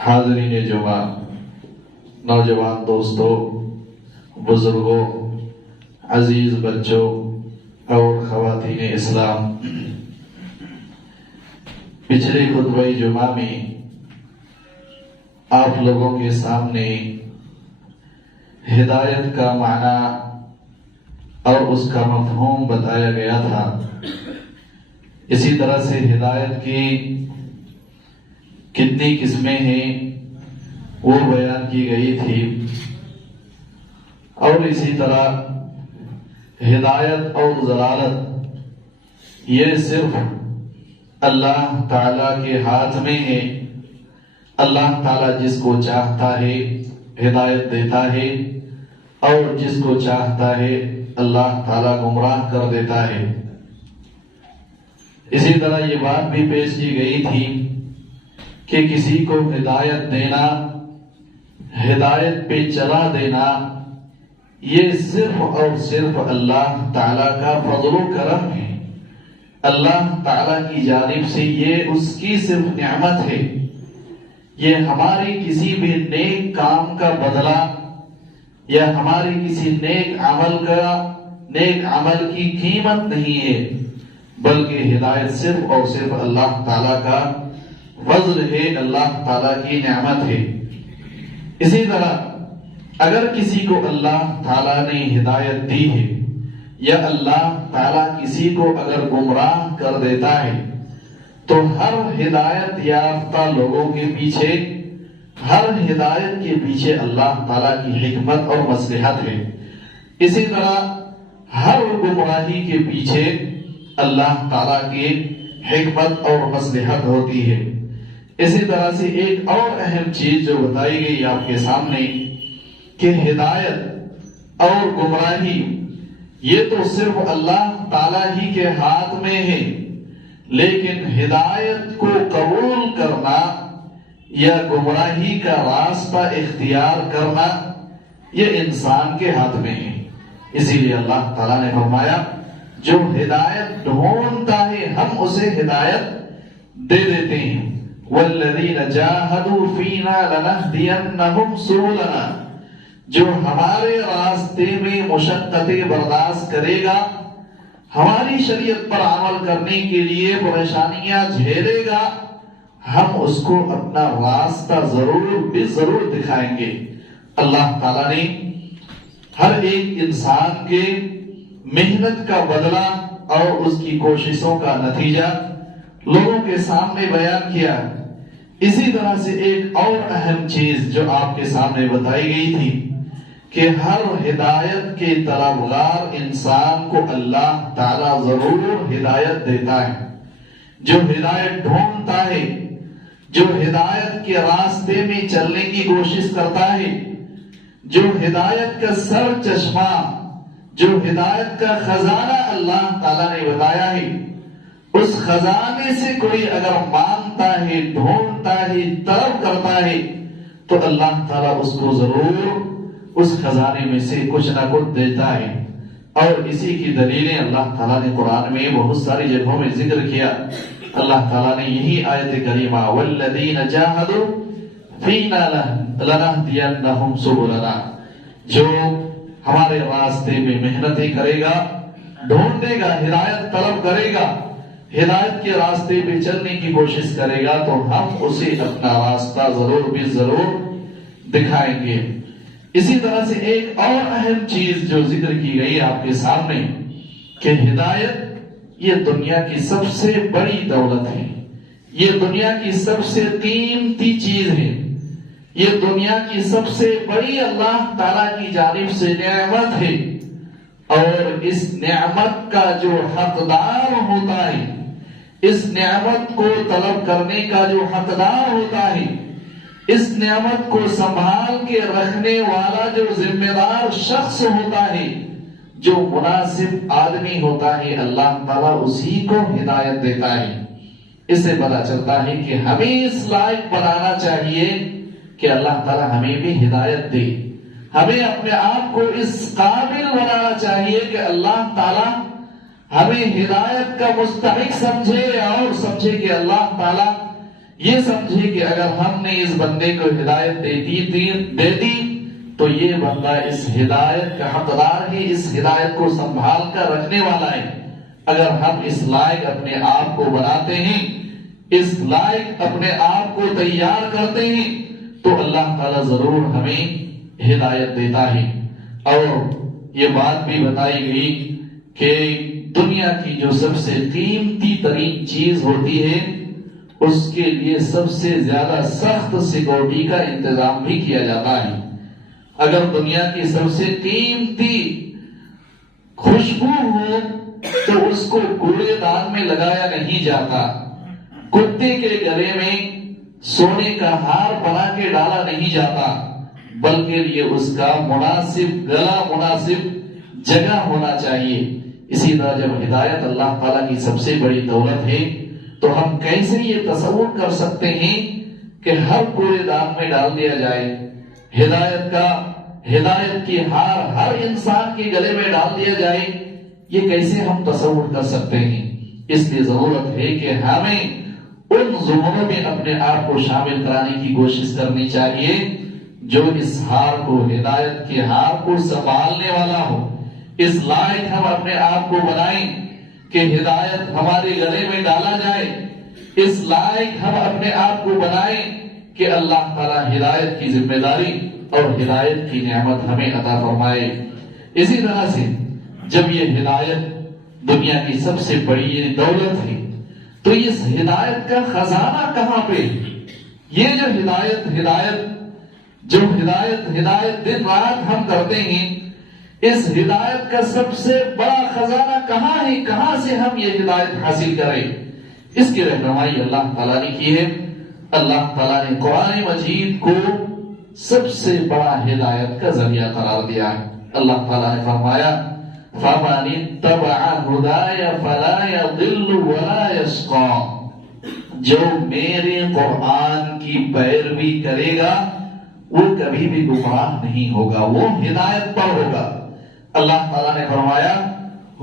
حاضرین جمعہ، نوجوان دوستوں، بزرگوں، عزیز بچوں اور خواتین اسلام، پچھلے خطبہ جمعہ میں آپ لوگوں کے سامنے ہدایت کا معنی اور اس کا مفہوم بتایا گیا تھا۔ اسی طرح سے ہدایت کی کتنی قسمیں ہیں وہ بیان کی گئی تھی، اور اسی طرح ہدایت اور ضلالت یہ صرف اللہ تعالیٰ کے ہاتھ میں ہے۔ اللہ تعالیٰ جس کو چاہتا ہے ہدایت دیتا ہے، اور جس کو چاہتا ہے اللہ تعالیٰ گمراہ کر دیتا ہے۔ اسی طرح یہ بات بھی پیش کی گئی تھی کہ کسی کو ہدایت دینا، ہدایت پہ چلا دینا، یہ صرف اور صرف اللہ تعالیٰ کا فضل و کرم ہے۔ اللہ تعالیٰ کی جانب سے یہ اس کی صرف نعمت ہے۔ یہ ہماری کسی بھی نیک کام کا بدلہ یا ہماری کسی نیک عمل کی قیمت نہیں ہے، بلکہ ہدایت صرف اور صرف اللہ تعالیٰ کا فضل ہے، اللہ تعالیٰ کی نعمت ہے۔ اسی طرح اگر کسی کو اللہ تعالیٰ نے ہدایت دی ہے یا اللہ تعالیٰ کسی کو اگر گمراہ کر دیتا ہے، تو ہر ہدایت یافتہ لوگوں کے پیچھے، ہر ہدایت کے پیچھے اللہ تعالیٰ کی حکمت اور مصلحت ہے۔ اسی طرح ہر گمراہی کے پیچھے اللہ تعالیٰ کی حکمت اور مصلحت ہوتی ہے۔ اسی طرح سے ایک اور اہم چیز جو بتائی گئی آپ کے سامنے کہ ہدایت اور گمراہی یہ تو صرف اللہ تعالیٰ ہی کے ہاتھ میں ہے، لیکن ہدایت کو قبول کرنا یا گمراہی کا راستہ اختیار کرنا یہ انسان کے ہاتھ میں ہے۔ اسی لیے اللہ تعالیٰ نے فرمایا جو ہدایت ڈھونڈتا ہے ہم اسے ہدایت دے دیتے ہیں۔ وَالَّذِينَ جَاهَدُوا فِينَا لَنَهْدِيَنَّهُمْ سُبُلَنَا، جو ہمارے راستے میں مشقتیں برداشت کرے گا، ہماری شریعت پر عمل کرنے کے لیے پریشانیاں جھیلے گا، ہم اس کو اپنا راستہ ضرور دکھائیں گے۔ اللہ تعالیٰ نے ہر ایک انسان کے محنت کا بدلہ اور اس کی کوششوں کا نتیجہ لوگوں کے سامنے بیان کیا۔ اسی طرح سے ایک اور اہم چیز جو آپ کے سامنے بتائی گئی تھی کہ ہر ہدایت کے طلبگار انسان کو اللہ تعالیٰ ضرور ہدایت دیتا ہے۔ جو ہدایت ڈھونڈتا ہے، جو ہدایت کے راستے میں چلنے کی کوشش کرتا ہے، جو ہدایت کا سر چشمہ، جو ہدایت کا خزانہ اللہ تعالیٰ نے بتایا ہے، اس خزانے سے کوئی اگر مانگتا ہے، ڈھونڈتا ہے، طلب کرتا ہے، تو اللہ تعالیٰ اس کو ضرور اس خزانے میں سے کچھ نہ کچھ دیتا ہے۔ اور اسی کی دلیلیں اللہ تعالیٰ نے قرآن میں بہت ساری جگہوں میں ذکر کیا۔ اللہ تعالیٰ نے یہی آیت کریمہ وَالَّذِينَ جَاهَدُوا فِينَا لَنَهْدِيَنَّهُمْ سُبُلَنَا، جو ہمارے راستے میں محنتیں کرے گا، ڈھونڈے گا، ہدایت طلب کرے گا، ہدایت کے راستے پہ چلنے کی کوشش کرے گا، تو ہم اسے اپنا راستہ ضرور دکھائیں گے۔ اسی طرح سے ایک اور اہم چیز جو ذکر کی گئی آپ کے سامنے کہ ہدایت یہ دنیا کی سب سے بڑی دولت ہے، یہ دنیا کی سب سے قیمتی چیز ہے، یہ دنیا کی سب سے بڑی اللہ تعالیٰ کی جانب سے نعمت ہے، اور اس نعمت کا جو حقدار ہوتا ہے، اس نعمت کو طلب کرنے کا جو حقدار ہوتا ہے، اس نعمت کو سنبھال کے رکھنے والا جو ذمہ دار شخص ہوتا ہے، جو مناسب آدمی ہوتا ہے، اللہ تعالیٰ اسی کو ہدایت دیتا ہے۔ اس سے پتہ چلتا ہے کہ ہمیں اس لائق بنانا چاہیے کہ اللہ تعالیٰ ہمیں بھی ہدایت دے، ہمیں اپنے آپ کو اس قابل بنانا چاہیے کہ اللہ تعالیٰ ہمیں ہدایت کا مستحق سمجھے اور سمجھے کہ اللہ تعالیٰ یہ سمجھے کہ اگر ہم نے اس بندے کو ہدایت دے دی تو یہ بندہ اس ہدایت کا حقدار ہے، اس ہدایت کو سنبھال کر رکھنے والا ہے۔ اگر ہم اس لائق اپنے آپ کو بناتے ہیں، اس لائق اپنے آپ کو تیار کرتے ہیں تو اللہ تعالیٰ ضرور ہمیں ہدایت دیتا ہے۔ اور یہ بات بھی بتائی گئی کہ دنیا کی جو سب سے قیمتی ترین چیز ہوتی ہے اس کے لیے سب سے زیادہ سخت سیکورٹی کا انتظام بھی کیا جاتا ہے۔ اگر دنیا کی سب سے قیمتی خوشبو ہو تو اس کو کوڑے دان میں لگایا نہیں جاتا، کتے کے گلے میں سونے کا ہار بنا کے ڈالا نہیں جاتا، بلکہ یہ اس کا مناسب گلا، مناسب جگہ ہونا چاہیے۔ اسی طرح جب ہدایت اللہ تعالیٰ کی سب سے بڑی دولت ہے تو ہم کیسے یہ تصور کر سکتے ہیں کہ ہر کوڑے دان میں ڈال دیا جائے، ہدایت کی ہار ہر انسان کے گلے میں ڈال دیا جائے؟ یہ کیسے ہم تصور کر سکتے ہیں؟ اس لیے ضرورت ہے کہ ہمیں ان زمروں میں اپنے آپ کو شامل کرانے کی کوشش کرنی چاہیے جو اس ہار کو، ہدایت کے ہار کو سنبھالنے والا ہو۔ اس لائق ہم اپنے آپ کو بنائیں کہ ہدایت ہمارے گلے میں ڈالا جائے، اس لائق ہم اپنے آپ کو بنائیں کہ اللہ تعالیٰ ہدایت کی ذمہ داری اور ہدایت کی نعمت ہمیں عطا فرمائے۔ اسی طرح سے جب یہ ہدایت دنیا کی سب سے بڑی دولت ہے تو اس ہدایت کا خزانہ کہاں پہ؟ یہ جو ہدایت دن رات ہم کرتے ہیں، اس ہدایت کا سب سے بڑا خزانہ کہاں ہے؟ کہاں سے ہم یہ ہدایت حاصل کریں؟ اس کی رہنمائی اللہ تعالیٰ نے کی ہے۔ اللہ تعالیٰ نے قرآن مجید کو سب سے بڑا ہدایت کا ذریعہ قرار دیا ہے۔ اللہ تعالیٰ نے فرمایا فَمَنِ اتَّبَعَ هُدَايَ فَلَا يَضِلُّ وَلَا يَشْقَىٰ، جو میرے قرآن کی پیروی کرے گا وہ کبھی بھی گمراہ نہیں ہوگا، وہ ہدایت پر ہوگا۔ اللہ تعالیٰ نے فرمایا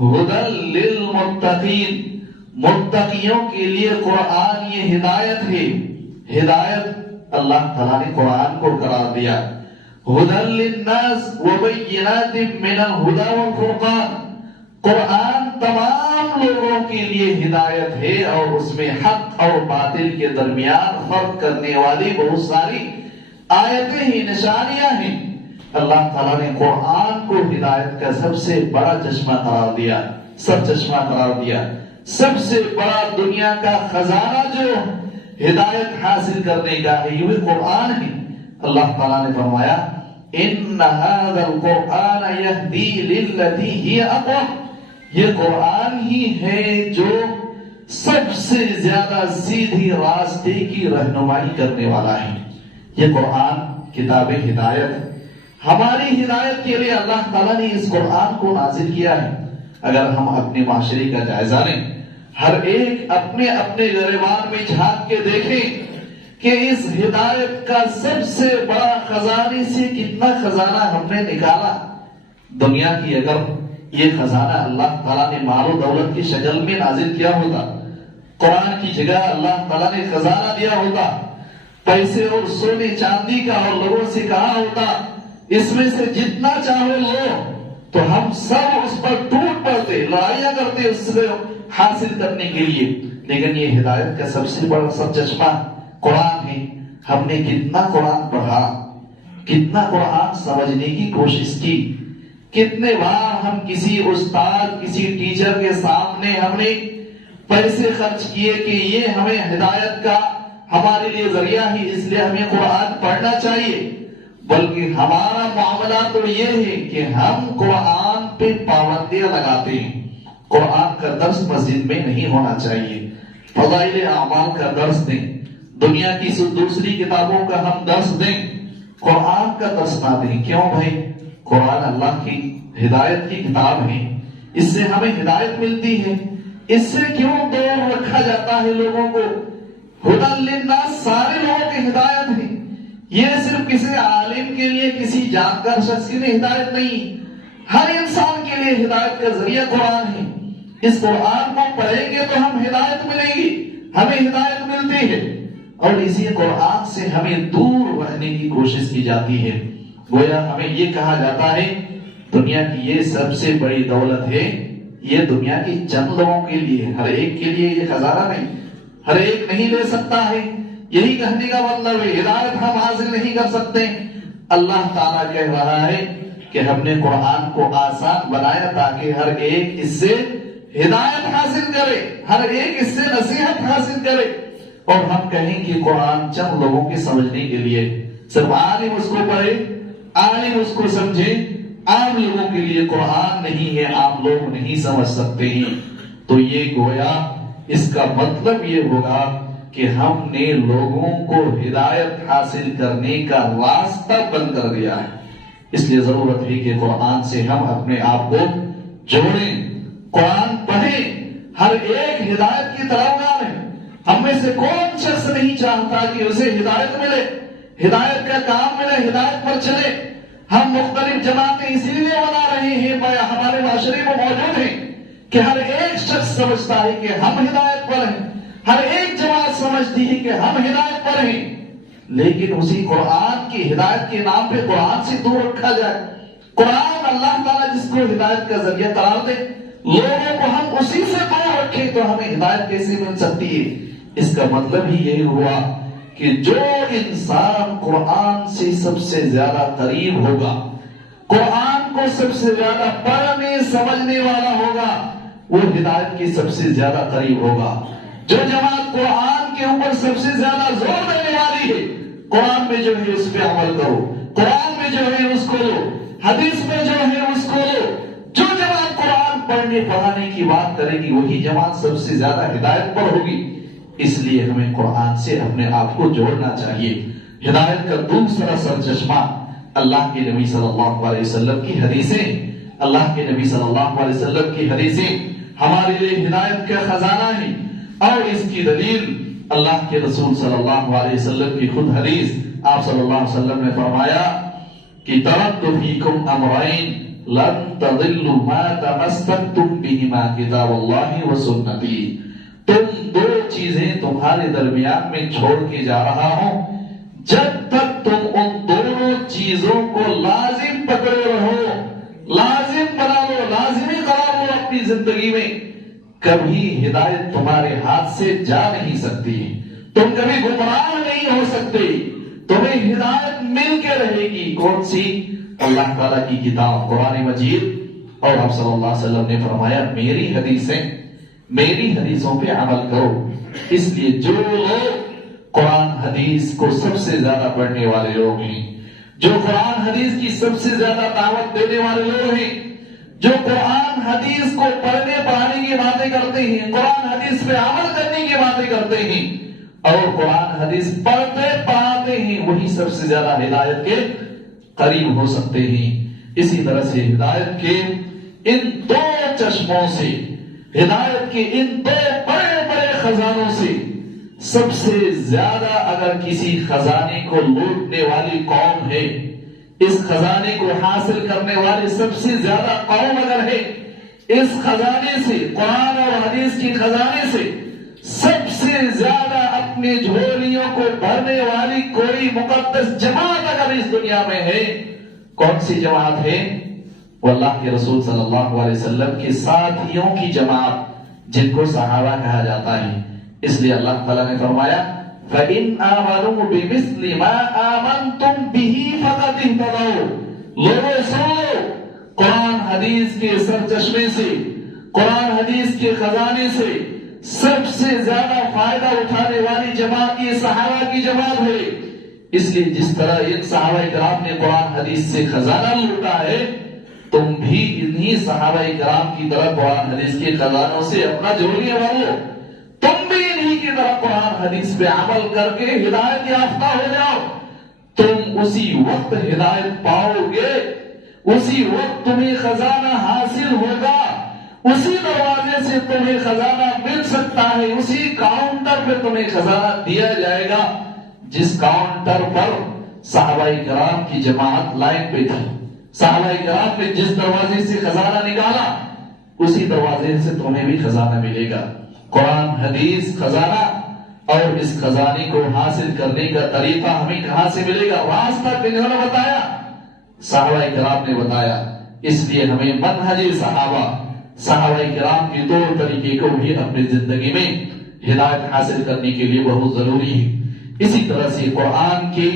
هُدًى لِّلْمُتَّقِينَ، متقیوں کے لیے قرآن یہ ہدایت ہے۔ ہدایت اللہ تعالیٰ نے قرآن کو قرار دیا۔ هُدًى لِّلنَّاسِ وَبَيِّنَاتٍ مِّنَ الْهُدَىٰ وَالْفُرْقَانِ، قرآن تمام لوگوں کے لیے ہدایت ہے اور اس میں حق اور باطل کے درمیان فرق کرنے والی بہت ساری آیتیں ہی، نشانیاں ہیں۔ اللہ تعالیٰ نے قرآن کو ہدایت کا سب سے بڑا چشمہ قرار دیا، چشمہ قرار دیا۔ سب سے بڑا دنیا کا خزانہ جو ہدایت حاصل کرنے کا ہے یہ قرآن ہے۔ اللہ تعالیٰ نے فرمایا ان هذا القرآن يهدي للتي هي اقوم، یہ قرآن ہی ہے جو سب سے زیادہ سیدھی راستے کی رہنمائی کرنے والا ہے۔ یہ قرآن کتاب ہدایت، ہماری ہدایت کے لیے اللہ تعالیٰ نے اس قرآن کو نازل کیا ہے۔ اگر ہم اپنے معاشرے کا جائزہ لیں، ہر ایک اپنے اپنے گریبان میں جھانک کے دیکھیں کہ اس ہدایت کا سب سے بڑا خزانے سے کتنا خزانہ ہم نے نکالا۔ دنیا کی اگر یہ خزانہ اللہ تعالیٰ نے مال و دولت کی شکل میں نازل کیا ہوتا، قرآن کی جگہ اللہ تعالیٰ نے خزانہ دیا ہوتا، پیسے اور سونے چاندی کا، اور لوگوں سے کہا ہوتا اس میں سے جتنا چاہو لو، تو ہم سب اس پر ٹوٹ پڑتے، لڑائیاں کرتے اس سے حاصل کرنے کے لیے۔ لیکن یہ ہدایت کا سب سے بڑا چشمہ قرآن ہے۔ ہم نے کتنا قرآن پڑھا، کتنا قرآن سمجھنے کی کوشش کی، کتنے بار ہم کسی استاد، کسی ٹیچر کے سامنے ہم نے پیسے خرچ کیے کہ یہ ہمیں ہدایت کا ہمارے لیے ذریعہ ہی، اس لیے ہمیں قرآن پڑھنا چاہیے۔ بلکہ ہمارا معاملہ تو یہ ہے کہ ہم قرآن پہ پابندیاں لگاتے ہیں۔ قرآن کا درس مسجد میں نہیں ہونا چاہیے، فضائل اعمال کا درس دیں، دنیا کی دوسری کتابوں کا ہم درس دیں، قرآن کا درس نہ دیں۔ کیوں بھائی؟ قرآن اللہ کی ہدایت کی کتاب ہے، اس سے ہمیں ہدایت ملتی ہے، اس سے کیوں دور رکھا جاتا ہے لوگوں کو؟ ہدی للناس سارے لوگوں کی ہدایت ہے، یہ صرف کسی عالم کے لیے، کسی جانکار شخص کے لیے ہدایت نہیں، ہر انسان کے لیے ہدایت کا ذریعہ قرآن ہے۔ اس قرآن کو پڑھیں گے تو ہم ہدایت ملے گی، ہمیں ہدایت ملتی ہے۔ اور اسی قرآن سے ہمیں دور رکھنے کی کوشش کی جاتی ہے۔ گویا ہمیں یہ کہا جاتا ہے دنیا کی یہ سب سے بڑی دولت ہے، یہ دنیا کی چند لوگوں کے لیے، ہر ایک کے لیے یہ خزانہ نہیں، ہر ایک نہیں لے سکتا ہے۔ یہی کہنے کا مطلب ہے ہدایت ہم حاصل نہیں کر سکتے۔ اللہ تعالیٰ کہہ رہا ہے کہ ہم نے قرآن کو آسان بنایا تاکہ ہر ایک اس سے ہدایت حاصل کرے، ہر ایک اس سے نصیحت حاصل کرے۔ اور ہم کہیں کہ قرآن چند لوگوں کے سمجھنے کے لیے، صرف عالم اس کو پڑھے، عالم اس کو سمجھے، عام لوگوں کے لیے قرآن نہیں ہے، عام لوگ نہیں سمجھ سکتے ہیں۔ تو یہ گویا اس کا مطلب یہ ہوگا کہ ہم نے لوگوں کو ہدایت حاصل کرنے کا راستہ بند کر دیا ہے۔ اس لیے ضرورت ہے کہ قرآن سے ہم اپنے آپ کو جوڑیں، قرآن پڑھیں، ہر ایک ہدایت کی طرف آئیں۔ ہم میں سے کون شخص نہیں چاہتا کہ اسے ہدایت ملے، ہدایت کا کام ملے، ہدایت پر چلے۔ ہم مختلف جماعتیں اسی لیے بنا رہے ہیں، ہمارے معاشرے میں موجود ہیں کہ ہر ایک شخص سمجھتا ہے کہ ہم ہدایت پر ہیں، ہر ایک جماعت سمجھتی ہے کہ ہم ہدایت پر ہیں، لیکن اسی قرآن کی ہدایت کے نام پہ قرآن سے دور رکھا جائے۔ قرآن اللہ تعالیٰ جس کو ہدایت کا ذریعہ قرار دے، لوگوں کو ہم اسی سے دور رکھیں تو ہمیں ہدایت کیسے مل سکتی ہے؟ اس کا مطلب ہی یہی ہوا کہ جو انسان قرآن سے سب سے زیادہ قریب ہوگا، قرآن کو سب سے زیادہ پڑھنے سمجھنے والا ہوگا، وہ ہدایت کی سب سے زیادہ قریب ہوگا۔ جو جماعت قرآن کے اوپر سب سے زیادہ زور دینے والی ہے، قرآن میں جو ہے اس پہ عمل کرو، قرآن میں جو ہے اس کو لو، حدیث میں جو ہے اس کو لو۔ جو جماعت قرآن پڑھنے پڑھانے کی بات کرے گی وہی جماعت سب سے زیادہ ہدایت پر ہوگی۔ اس لیے ہمیں قرآن سے اپنے آپ کو جوڑنا چاہیے۔ ہدایت کا دوسرا سرچشمہ اللہ کے نبی صلی اللہ علیہ وسلم کی حدیثیں، اللہ کے نبی صلی اللہ علیہ وسلم کی حدیثیں ہمارے لیے ہدایت کا خزانہ ہے۔ اور اس کی دلیل اللہ کے رسول صلی اللہ علیہ وسلم کی خود حدیث، آپ صلی اللہ علیہ وسلم نے فرمایا کہ ترکت فیکم امرین لن تضلوا ما تمسکتم بہما کتاب اللہ و سنتی۔ تم دو چیزیں تمہارے درمیان میں چھوڑ کے جا رہا ہوں، جب تک تم ان دونوں چیزوں کو لازم پکڑے رہو، لازم بنا لو، لازمی قرار لو اپنی زندگی میں، کبھی ہدایت تمہارے ہاتھ سے جا نہیں سکتی، تم کبھی گمراہ نہیں ہو سکتے، تمہیں ہدایت مل کے رہے گی۔ کون سی؟ اللہ تعالیٰ کی کتاب قرآن مجید، اور آپ صلی اللہ علیہ وسلم نے فرمایا میری حدیثیں، میری حدیثوں پہ عمل کرو۔ اس لیے جو لوگ قرآن حدیث کو سب سے زیادہ پڑھنے والے لوگ ہیں، جو قرآن حدیث کی سب سے زیادہ دعوت دینے والے لوگ ہیں، جو قرآن حدیث کو پڑھنے پڑھانے کی باتیں کرتے ہیں، قرآن حدیث پہ عمل کرنے کی باتیں کرتے ہیں اور قرآن حدیث پڑھتے پڑھاتے ہیں، وہی سب سے زیادہ ہدایت کے قریب ہو سکتے ہیں۔ اسی طرح سے ہدایت کے ان دو چشموں سے، ہدایت کے ان دو بڑے بڑے خزانوں سے سب سے زیادہ اگر کسی خزانے کو لوٹنے والی قوم ہے، اس خزانے کو حاصل کرنے والی سب سے زیادہ قوم اگر ہے، اس خزانے سے، قرآن اور حدیث کی خزانے سے سب سے زیادہ اپنی جھولیوں کو بھرنے والی کوئی مقدس جماعت اگر اس دنیا میں ہے، کون سی جماعت ہے؟ وہ اللہ کے رسول صلی اللہ علیہ وسلم کے ساتھیوں کی جماعت، جن کو صحابہ کہا جاتا ہے۔ اس لیے اللہ تعالیٰ نے فرمایا فَإِنْ آمَنُوا بِمِثْلِ مَا آمَنْتُمْ بِهِ فَقَدْ اهْتَدَوْا۔ لوگوں سنو، قرآن حدیث کے سرچشمے سے، قرآن حدیث کے خزانے سے سب سے زیادہ فائدہ اٹھانے والی جماعت یہ صحابہ کی جماعت ہے۔ اس لیے جس طرح ایک صحابہ کرام نے قرآن حدیث سے خزانہ لوٹا ہے، تم بھی انہی صحابہ کرام کی طرح قرآن حدیث کے خزانوں سے اپنا جوڑیے بھرو، تم بھی انہی کی طرح قرآن حدیث پہ عمل کر کے ہدایت یافتہ ہو جاؤ۔ تم اسی وقت ہدایت پاؤ گے، اسی وقت تمہیں خزانہ حاصل ہوگا، اسی دروازے سے تمہیں خزانہ مل سکتا ہے، اسی کاؤنٹر پہ تمہیں خزانہ دیا جائے گا جس کاؤنٹر پر صحابہ کرام کی جماعت لائن پہ تھی۔ صحابہ کرام نے جس دروازے سے خزانہ نکالا اسی دروازے سے تمہیں بھی خزانہ ملے گا۔ قرآن حدیث خزانہ اور اس خزانے کو حاصل کرنے کا طریقہ ہمیں کہاں سے ملے گا؟ راستہ کنہوں نے بتایا؟ صحابہ کرام نے بتایا۔ اس لیے ہمیں منہج صحابہ کرام کے طور طریقے کو بھی اپنی زندگی میں ہدایت حاصل کرنے کے لیے بہت ضروری ہے۔ اسی طرح سے قرآن کے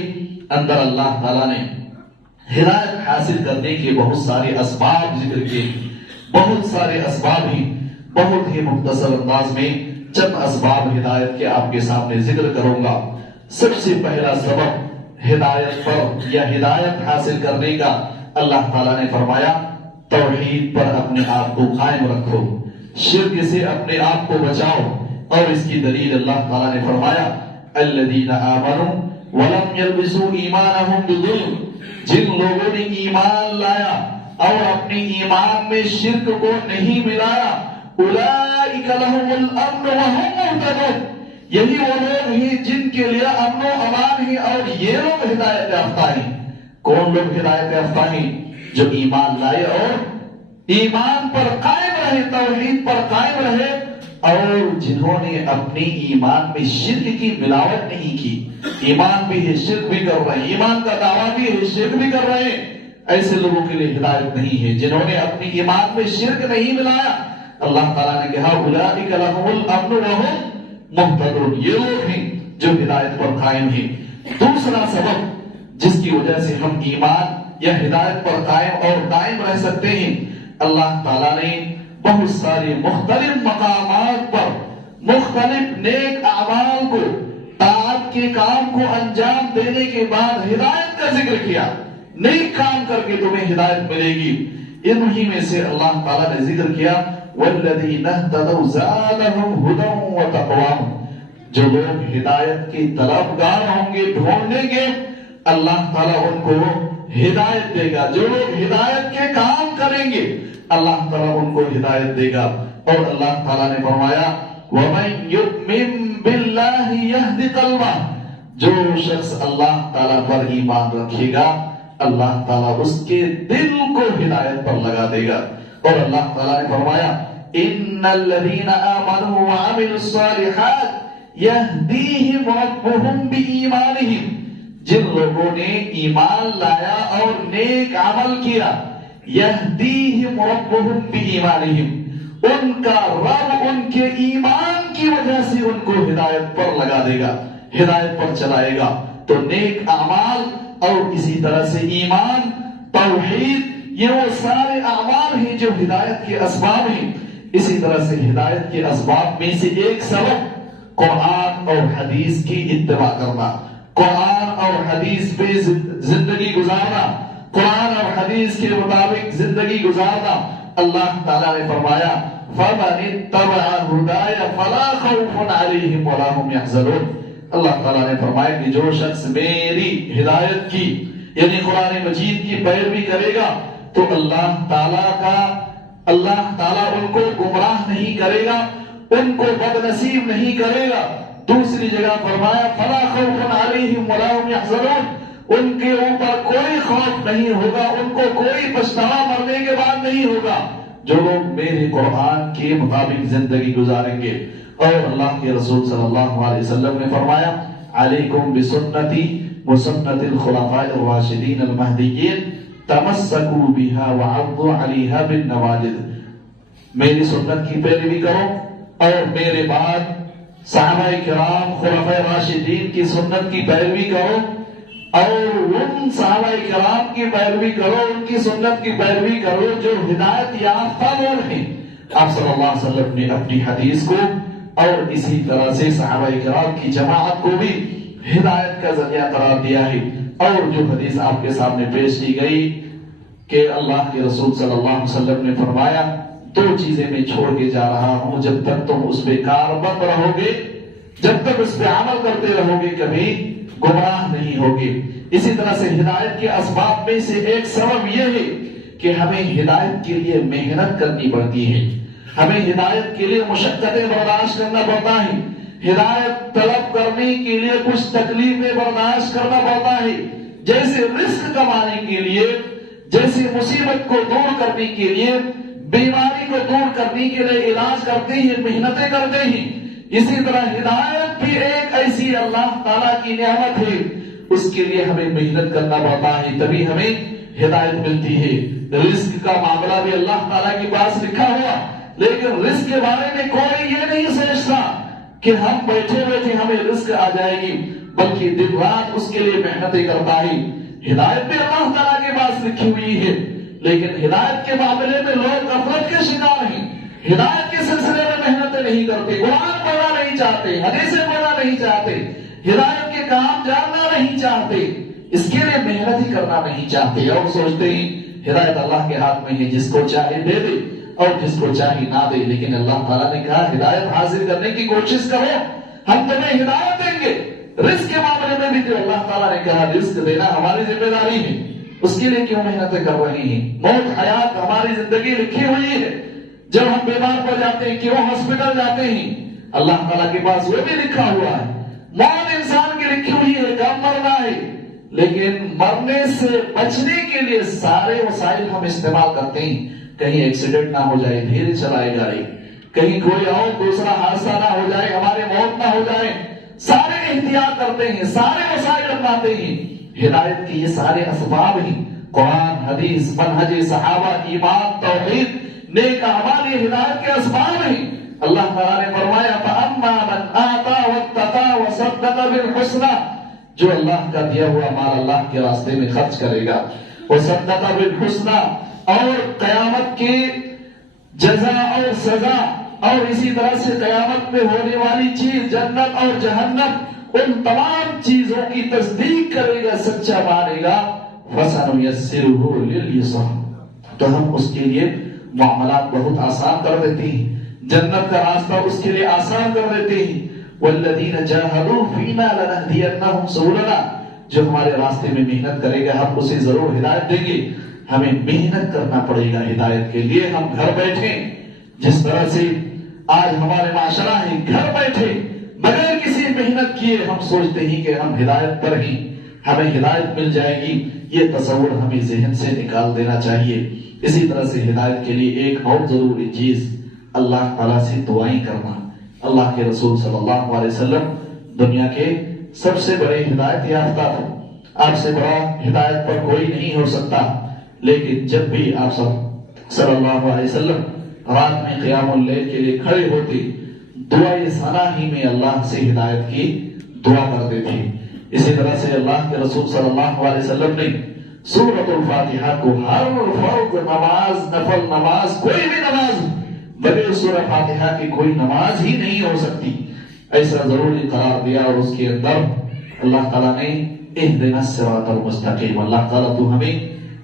اندر اللہ تعالیٰ نے ہدایت حاصل کرنے کے بہت سارے اسباب ذکر کیے، بہت سارے اسباب ہی بہت ہی مختصر انداز میں چند اسباب ہدایت کے آپ کے سامنے ذکر کروں گا۔ سب سے پہلا سبب ہدایت پر یا ہدایت حاصل کرنے کا اللہ تعالیٰ نے فرمایا توحید پر اپنے آپ کو قائم رکھو، شرک سے اپنے آپ کو بچاؤ۔ اور اس کی دلیل اللہ تعالیٰ نے فرمایا الذین آمنوا ولم یلبسوا ایمانہم بظلم، جن لوگوں نے ایمان لایا اور اپنے ایمان میں شرک کو نہیں ملایا، اولئک لہم الامن وہم مہتدون، یہی وہ لوگ ہیں جن کے لیے امن و امان ہے اور یہ لوگ ہدایت یافتہ ہیں۔ کون لوگ ہدایت یافتہ ہیں؟ جو ایمان لائے اور ایمان پر قائم رہے، توحید پر قائم رہے، اور جنہوں نے اپنے ایمان میں شرک کی ملاوٹ نہیں کی، ایمان بھی ہے شرک بھی کر رہے ہیں، ایمان کا دعویٰ بھی ہے شرک بھی کر رہے ہیں، ایسے لوگوں کے لیے ہدایت نہیں ہے۔ جنہوں نے اپنے ایمان میں شرک نہیں ملایا، اللہ تعالیٰ نے کہا اولئک لہم الامن وہم مہتدون، یہ لوگ ہیں جو ہدایت پر قائم ہیں۔ دوسرا سبب جس کی وجہ سے ہم ایمان یا ہدایت پر قائم اور دائم رہ سکتے ہیں، اللہ تعالیٰ نے بہت سارے مختلف مقامات پر مختلف نیک اعمال کو، طاعت کے کام کو انجام دینے کے بعد ہدایت کا ذکر کیا۔ نیک کام کر کے تمہیں ہدایت ملے گی۔ انہی میں سے اللہ تعالیٰ نے ذکر کیا والذین اہتدوا زادہم ھدی وتقوی، جو لوگ ہدایت کے طلبگار ہوں گے، ڈھونڈیں گے، اللہ تعالیٰ ان کو ہدایت دے گا۔ جو لوگ ہدایت کے کام کریں گے اللہ تعالیٰ ان کو ہدایت دے گا۔ اور اللہ تعالیٰ نے فرمایا وَمَن يُؤْمِن بِاللَّهِ يَهْدِ قَلْبَهُ، جو شخص اللہ تعالیٰ پر ایمان رکھے گا اللہ تعالیٰ اس کے دل کو ہدایت پر لگا دے گا۔ اور اللہ تعالیٰ نے فرمایا ان الذین آمنوا وعملوا الصالحات یہدیہم ربہم بایمانہم، جن لوگوں نے ایمان لایا اور نیک عمل کیا، یہدیہم ربہم بایمانہم، ان کا رب ان کے ایمان کی وجہ سے ان کو ہدایت پر لگا دے گا، ہدایت پر چلائے گا۔ تو نیک اعمال اور اسی طرح سے ایمان، توحید، یہ وہ سارے اعمال ہیں جو ہدایت کے اسباب ہیں۔ اسی طرح سے ہدایت کے اسباب میں سے ایک سبب قرآن اور حدیث کی اتباع کرنا، قرآن اور حدیث پہ زندگی گزارنا، قرآن اور حدیث کے مطابق زندگی گزارنا۔ اللہ تعالیٰ نے فرمایا فَمَنِ اتَّبَعَ هُدَايَ فَلَا خَوْفٌ عَلَيْهِمْ وَلَا هُمْ يَحْزَنُونَ۔ اللہ تعالیٰ نے فرمایا کہ جو شخص میری ہدایت کی یعنی قرآن مجید کی پیروی کرے گا تو اللہ تعالیٰ ان کو گمراہ نہیں کرے گا، ان کو بد نصیب نہیں کرے گا۔ دوسری جگہ فرمایا فلا خوف علیہم ولا هم يحزنون، ان کے اوپر کوئی خوف نہیں ہوگا، ان کو کوئی پچھتاوا مرنے کے بعد نہیں ہوگا، جو لوگ میرے قرآن کے مطابق زندگی گزاریں گے۔ اور اللہ کے رسول صلی اللہ علیہ وسلم نے فرمایا علیکم بسنتی وسنت الخلفاء الراشدین المہدیین تمسکوا بها وعضوا علیها بالنواجذ، میری سنت کی پیروی کرو اور میرے بعد صحابہ کرام خلفاء راشدین کی سنت کی پیروی کرو اور ان صحابہ کرام کی پیروی کرو، ان کی سنت کی پیروی کرو جو ہدایت یافتہ لوگ ہیں۔ آپ صلی اللہ علیہ وسلم نے اپنی حدیث کو اور اسی طرح سے صحابہ کرام کی جماعت کو بھی ہدایت کا ذریعہ قرار دیا ہے۔ اور جو حدیث آپ کے سامنے پیش کی گئی کہ اللہ کے رسول صلی اللہ علیہ وسلم نے فرمایا دو چیزیں میں چھوڑ کے جا رہا ہوں، جب تک تم اس پہ کاربند رہو گے، جب تک اس پہ عمل کرتے رہو گے کبھی گمراہ نہیں ہوگے۔ اسی طرح سے ہدایت کے اسباب میں سے ایک سبب یہ ہے کہ ہمیں ہدایت کے لیے محنت کرنی پڑتی ہے، ہمیں ہدایت کے لیے مشقتیں برداشت کرنا پڑتا ہے، ہدایت طلب کرنے کے لیے کچھ تکلیفیں برداشت کرنا پڑتا ہے، جیسے رزق کمانے کے لیے، جیسے مصیبت کو دور کرنے کے لیے، بیماری کو دور کرنے کے لیے علاج کرتے ہیں، محنتیں کرتے ہیں، اسی طرح ہدایت بھی ایک ایسی اللہ تعالیٰ کی نعمت ہے، اس کے لیے ہمیں محنت کرنا پڑتا ہے، تبھی ہمیں ہدایت ملتی ہے۔ رزق کا معاملہ بھی اللہ تعالیٰ کے پاس لکھا ہوا، لیکن رزق کے بارے میں کوئی یہ نہیں سوچتا کہ ہم بیٹھے بیٹھے ہمیں رزق آ جائے گی، بلکہ دن رات اس کے لیے محنتیں کرتا ہے۔ ہدایت بھی اللہ تعالیٰ کے پاس لکھی ہوئی ہے، لیکن ہدایت کے معاملے میں لوگ غفلت کے شکار ہیں، ہدایت کے سلسلے میں محنتیں نہیں کرتے، قرآن پڑھنا نہیں چاہتے، حدیثیں پڑھنا نہیں چاہتے، ہدایت کے کام جاننا نہیں چاہتے، اس کے لیے محنت ہی کرنا نہیں چاہتے، اور سوچتے ہیں ہدایت اللہ کے ہاتھ میں ہے، جس کو چاہے دے دے اور جس کو چاہے نہ دے۔ لیکن اللہ تعالیٰ نے کہا ہدایت حاصل کرنے کی کوشش کرو، ہم تمہیں ہدایت دیں گے۔ رزق کے معاملے میں بھی جو اللہ تعالیٰ نے کہا رزق دینا ہماری ذمہ داری ہے، اس کے لیے کیوں محنتیں کر رہی ہیں؟ موت حیات ہماری زندگی لکھی ہوئی ہے، جب ہم بیمار پڑ جاتے ہیں کیوں ہاسپٹل جاتے ہیں، اللہ تعالیٰ کے پاس وہ بھی لکھا ہوا ہے۔ موت انسان کی لکھی ہوئی ہے، کب مرنا ہے، لیکن مرنے سے بچنے کے لیے سارے وسائل ہم استعمال کرتے ہیں، کہیں ایکسیڈنٹ نہ ہو جائے، دھیرے چلائے گاڑی، کہیں کوئی اور دوسرا حادثہ نہ ہو جائے، ہمارے موت نہ ہو جائے، سارے احتیاط کرتے ہیں، سارے وسائل اپناتے ہیں۔ ہدایت کے یہ سارے اسباب ہیں، قرآن، حدیث، منہج صحابہ، ایمان، توحید، نیک اعمال، یہ ہدایت کے اسباب ہیں۔ اللہ تعالیٰ نے فرمایا فَأَمَّا مَنْ آتَى وَاتَّقَى وَصَدَّقَ بِالْحُسْنَى، جو اللہ کا دیا ہوا مال اللہ کے راستے میں خرچ کرے گا، وَصَدَّقَ بِالْحُسْنَى، اور قیامت کی جزا اور سزا اور اسی طرح سے قیامت میں ہونے والی چیز جنت اور جہنم، ان تمام چیزوں کی تصدیق کرے گا، سچا مانے گا، فَسَنُيَسِّرُهُ لِلْيُسْرَىٰ، تو ہم اس کے لیے معاملات بہت آسان کر دیتے ہیں، جنت کا راستہ اس کے لیے آسان کر دیتے ہیں۔ وَالَّذِينَ جَاهَدُوا فِينَا لَنَهْدِيَنَّهُمْ سُبُلَنَا، جو ہمارے راستے میں محنت کرے گا ہم اسے ضرور ہدایت دیں گے۔ ہمیں محنت کرنا پڑے گا ہدایت کے لیے، ہم گھر بیٹھے جس طرح سے آج ہمارے معاشرہ ہے، گھر بیٹھے بغیر کسی محنت کیے ہم سوچتے ہیں کہ ہم ہدایت پر ہیں، ہمیں ہدایت مل جائے گی، یہ تصور ہمیں ذہن سے نکال دینا چاہیے۔ اسی طرح سے ہدایت کے لیے ایک اور ضروری چیز اللہ تعالیٰ سے دعائیں کرنا۔ اللہ کے رسول صلی اللہ علیہ وسلم دنیا کے سب سے بڑے ہدایت یافتہ تھے، آپ سے بڑا ہدایت پر کوئی نہیں ہو سکتا، لیکن جب بھی آپ صلی اللہ علیہ وسلم رات میں قیام اللیل کے لیے کھڑے ہوتے، دعائے ثنا ہی میں اللہ سے ہدایت کی دعا کرتے تھے۔ اسی طرح سے اللہ کے رسول صلی اللہ علیہ وسلم نے سورۃ الفاتحہ کو ہر فرض نماز، نفل نماز، کوئی بھی نماز بغیر سورہ فاتحہ کی کوئی نماز ہی نہیں ہو سکتی، ایسا ضروری قرار دیا، اور اس کے اندر اللہ تعالیٰ نے اہدنا الصراط المستقیم، اللہ تعالیٰ تو ہمیں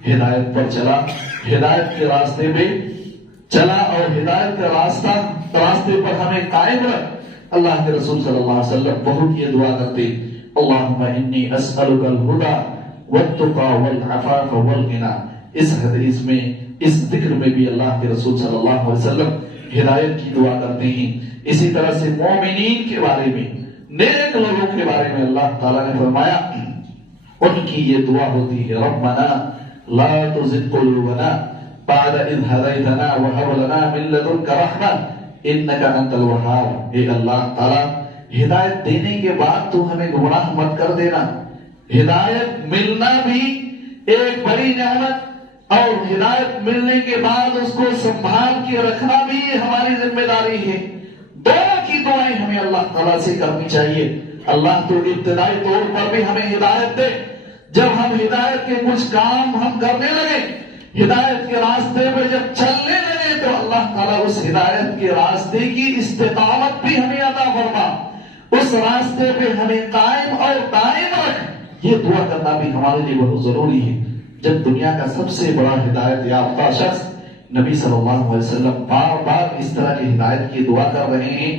ہدایت پر چلا، ہدایت کے راستے پہ چلا، اور ہدایت کا راستے پر ہمیں قائم رکھ۔ اللہ کے رسول صلی اللہ علیہ وسلم بہت یہ دعا کرتے، اللہم انی اسألک الہدی والتقی والعفاف والغنی۔ اس حدیث میں، اس ذکر میں بھی اللہ کے رسول صلی اللہ علیہ وسلم ہدایت کی دعا کرتے ہیں۔ اسی طرح سے مومنین کے بارے میں، نیک لوگوں کے بارے میں اللہ تعالیٰ نے فرمایا، ان کی یہ دعا ہوتی ہے ربنا لا تزغ قلوبنا بعد اذ ہدیتنا وہب لنا من لدنک رحمہ انک انت الوہاب۔ اے اللہ تعالیٰ، ہدایت دینے کے بعد تو ہمیں گمراہ مت کر دینا۔ ہدایت ملنا بھی ایک بڑی نعمت، اور ہدایت ملنے کے بعد اس کو سنبھال کے رکھنا بھی ہماری ذمہ داری ہے۔ دونوں کی دعائیں ہمیں اللہ تعالیٰ سے کرنی چاہیے۔ اللہ تو ابتدائی طور پر بھی ہمیں ہدایت دے، جب ہم ہدایت کے کچھ کام ہم کرنے لگے، ہدایت کے راستے پہ جب چلنے لگے، تو اللہ تعالیٰ اس ہدایت کے راستے کی استقامت بھی ہمیں عطا فرما، اس راستے پہ ہمیں قائم اور دائم رکھ۔ یہ دعا کرنا بھی ہمارے لیے بہت ضروری ہے۔ جب دنیا کا سب سے بڑا ہدایت یافتہ شخص نبی صلی اللہ علیہ وسلم بار بار اس طرح کی ہدایت کی دعا کر رہے ہیں،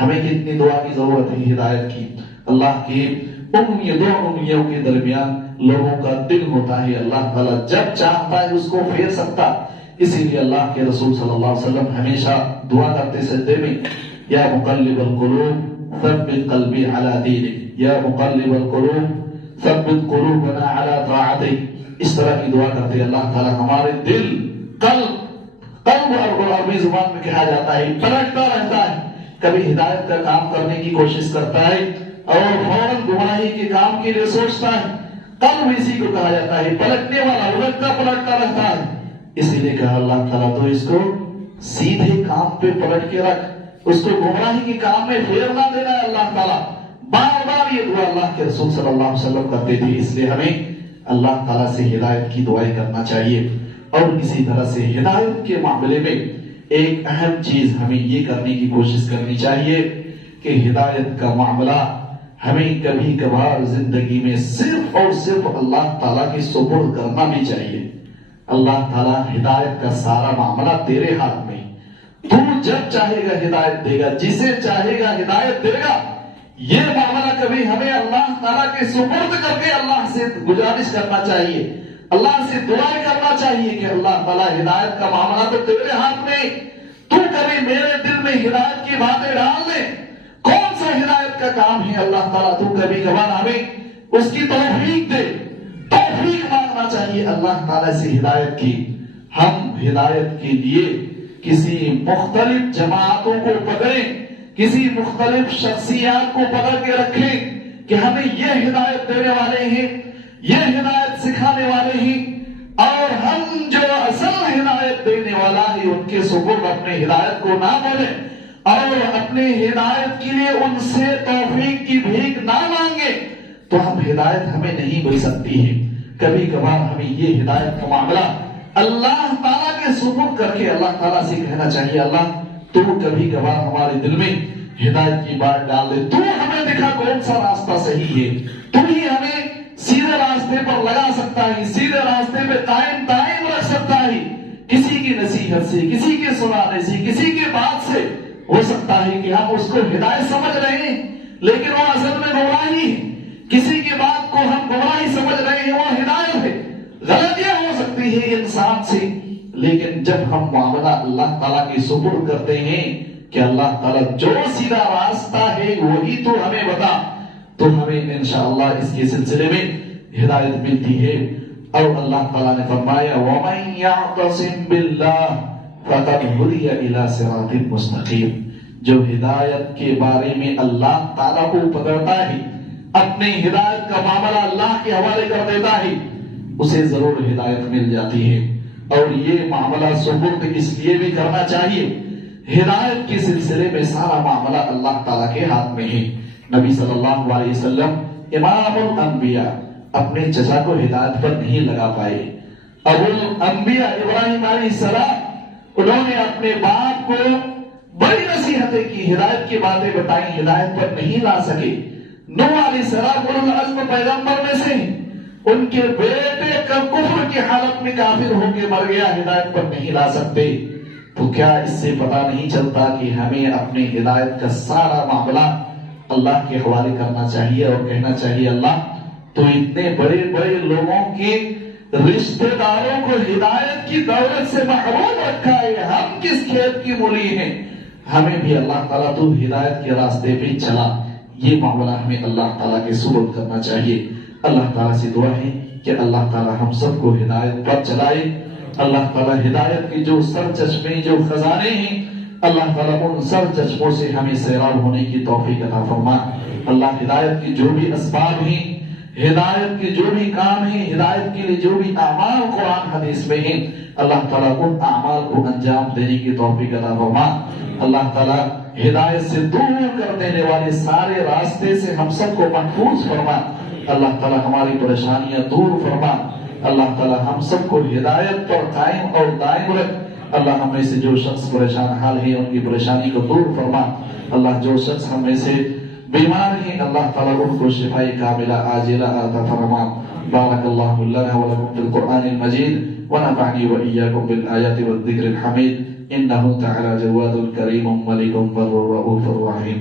ہمیں کتنی دعا کی ضرورت ہے ہدایت کی؟ اللہ کی دو انگلیوں کے درمیان لوگوں کا دل ہوتا ہے، اللہ تعالیٰ جب چاہتا ہے اس کو پھیر سکتا۔ اسی لیے اللہ کے رسول صلی اللہ علیہ وسلم ہمیشہ دعا کرتے سجدے میں، یا مقلب القلوب ثبت قلبی علی دینک، یا مقلب القلوب ثبت قلوبنا علی طاعتک۔ اس طرح کی دعا کرتے اللہ تعالیٰ ہمارے دل، قلب اور عربی زبان میں کہا جاتا ہے پلٹتا رہتا ہے، کبھی ہدایت کا کام کرنے کی کوشش کرتا ہے اور فوراً گمراہی کے کام کے لیے سوچتا ہے. قلب اسی کو کہا جاتا ہے پلٹنے والا، الٹتا پلٹتا رہتا ہے. اسی لیے کہا اللہ تعالیٰ تو اس کو سیدھے کام پہ پلٹ کے رکھ، اس کو گمراہی کے کام میں پھیر نہ دینا ہے. اللہ تعالیٰ بار بار یہ دعا اللہ کے رسول صلی اللہ علیہ وسلم کرتے تھے. اس لیے ہمیں اللہ تعالیٰ سے ہدایت کی دعائیں کرنا چاہیے. اور اسی طرح سے ہدایت کے معاملے میں ایک اہم چیز ہمیں یہ کرنے کی کوشش کرنی چاہیے کہ ہدایت کا معاملہ ہمیں کبھی کبھار زندگی میں صرف اور صرف اللہ تعالیٰ کی سپرد کرنا بھی چاہیے. اللہ تعالیٰ ہدایت کا سارا معاملہ تیرے ہاتھ میں، تو جب چاہے گا ہدایت دے گا، جسے چاہے گا ہدایت دے گا. یہ معاملہ کبھی ہمیں اللہ تعالیٰ کے سپرد کر کے اللہ سے گزارش کرنا چاہیے، اللہ سے دعائیں کرنا چاہیے کہ اللہ تعالیٰ ہدایت کا معاملہ تو تیرے ہاتھ میں، تو کبھی میرے دل میں ہدایت کی باتیں ڈال دے. کون سا ہدایت کا کام ہے اللہ تعالیٰ، تو کبھی کبھار ہمیں اس کی توفیق دے. توفیق مانگنا چاہیے اللہ تعالیٰ سے ہدایت کی. ہم ہدایت کے لیے کسی مختلف جماعتوں کو پکڑیں، کسی مختلف شخصیات کو پکڑ کے رکھیں کہ ہمیں یہ ہدایت دینے والے ہیں، یہ ہدایت سکھانے والے ہیں، اور ہم جو اصل ہدایت دینے والا ہے ان کے سپرد اپنے ہدایت کو نہ بولیں اور اپنے ہدایت کے لیے ان سے توفیق کی بھیک نہ مانگے تو ہم ہدایت ہمیں نہیں مل سکتی ہے. کبھی کبھار ہمیں یہ ہدایت کا معاملہ اللہ تعالیٰ کے سپرد کر کے اللہ تعالیٰ سے کہنا چاہیے اللہ تو کبھی کبھار ہمارے دل میں ہدایت کی بات ڈال دے، تو ہمیں دکھا کون سا راستہ صحیح ہے، تو ہی ہمیں سیدھے راستے پر لگا سکتا ہے، سیدھے راستے پہ قائم رکھ سکتا ہے. کسی کی نصیحت سے، کسی کے سنانے سے، کسی کے بات سے ہو سکتا ہے کہ ہم اس کو ہدایت سمجھ رہے ہیں لیکن وہ اصل میں گمراہی ہے. کسی کی بات کو ہم گمراہی سمجھ رہے ہیں وہ ہدایت ہے. غلطیاں ہو سکتی ہے انسان سے، لیکن جب ہم معاملہ اللہ تعالیٰ کی سپرد کرتے ہیں کہ اللہ تعالیٰ جو سیدھا راستہ ہے وہی تو ہمیں بتا، تو ہمیں انشاءاللہ اس کے سلسلے میں ہدایت ملتی ہے. اور اللہ تعالیٰ نے فرمایا وَمَن يَعْتَصِم بِاللَّهِ فَقَدْ هُدِيَ إِلَى صِرَاطٍ مُسْتَقِيمٍ. جو ہدایت کے بارے میں اللہ تعالیٰ کو پکڑتا ہے، اپنے ہدایت کا معاملہ اللہ کے حوالے کر دیتا ہے، اسے ضرور ہدایت مل جاتی ہے. اور یہ معاملہ سپرد اس لیے بھی کرنا چاہیے، ہدایت کے سلسلے میں سارا معاملہ اللہ تعالیٰ کے ہاتھ میں ہے. نبی صلی اللہ علیہ وسلم امام الانبیاء اپنے چچا کو ہدایت پر نہیں لگا پائے. ابو الانبیاء ابراہیم علیہ السلام انہوں نے اپنے باپ کو بڑی نصیحتیں کی، ہدایت کی باتیں بتائیں، ہدایت پر نہیں لا سکے. نوح علیہ السلام اولو العزم پیغمبر میں سے ان کے بیٹے کا کفر کی حالت میں کافر ہو کے مر گیا، ہدایت پر نہیں لا سکتے. تو کیا اس سے پتہ نہیں چلتا کہ ہمیں اپنے ہدایت کا سارا معاملہ اللہ کے حوالے کرنا چاہیے اور کہنا چاہیے اللہ تو اتنے بڑے بڑے لوگوں کے رشتہ داروں کو ہدایت کی دولت سے محروم رکھا ہے، ہم کس کھیت کی مولی ہیں، ہمیں بھی اللہ تعالیٰ تو ہدایت کے راستے پہ چلا. یہ معاملہ ہمیں اللہ تعالیٰ کے سپرد کرنا چاہیے. اللہ تعالیٰ سے دعا ہے کہ اللہ تعالیٰ ہم سب کو ہدایت پر چلائے. اللہ تعالیٰ ہدایت کے جو سر چشمے، جو خزانے ہیں، اللہ تعالیٰ ان سر چشموں سے ہمیں سیراب ہونے کی توفیق عطا فرما. اللہ ہدایت کے جو بھی اسباب ہیں، ہدایت کے جو بھی کام ہیں، ہدایت کے لیے جو بھی اعمال قرآن حدیث میں ہیں، اللہ تعالیٰ ان اعمال کو انجام دینے کی توفیق عطا فرما. اللہ تعالیٰ ہدایت سے دور کر دینے والے سارے راستے سے ہم سب کو محفوظ فرما. اللہ تعالیٰ ہماری پریشانیاں دور فرما. اللہ تعالیٰ ہم سب کو ہدایت پر قائم اور دائم رکھ. اللہ ہم میں سے جو شخص پریشان حال ہے ان کی پریشانی کو دور فرما. اللہ جو شخص ہم میں سے بیمار ہیں اللہ تعالیٰ ان کو شفاء کاملہ عاجلہ عطا فرما. بارک اللہ لنا ولکم فی القرآن المجید ونفعنی وإیاکم بالآیات والذکر الحمید انہ تعالی جواد کریم ملک بر رؤوف رحیم.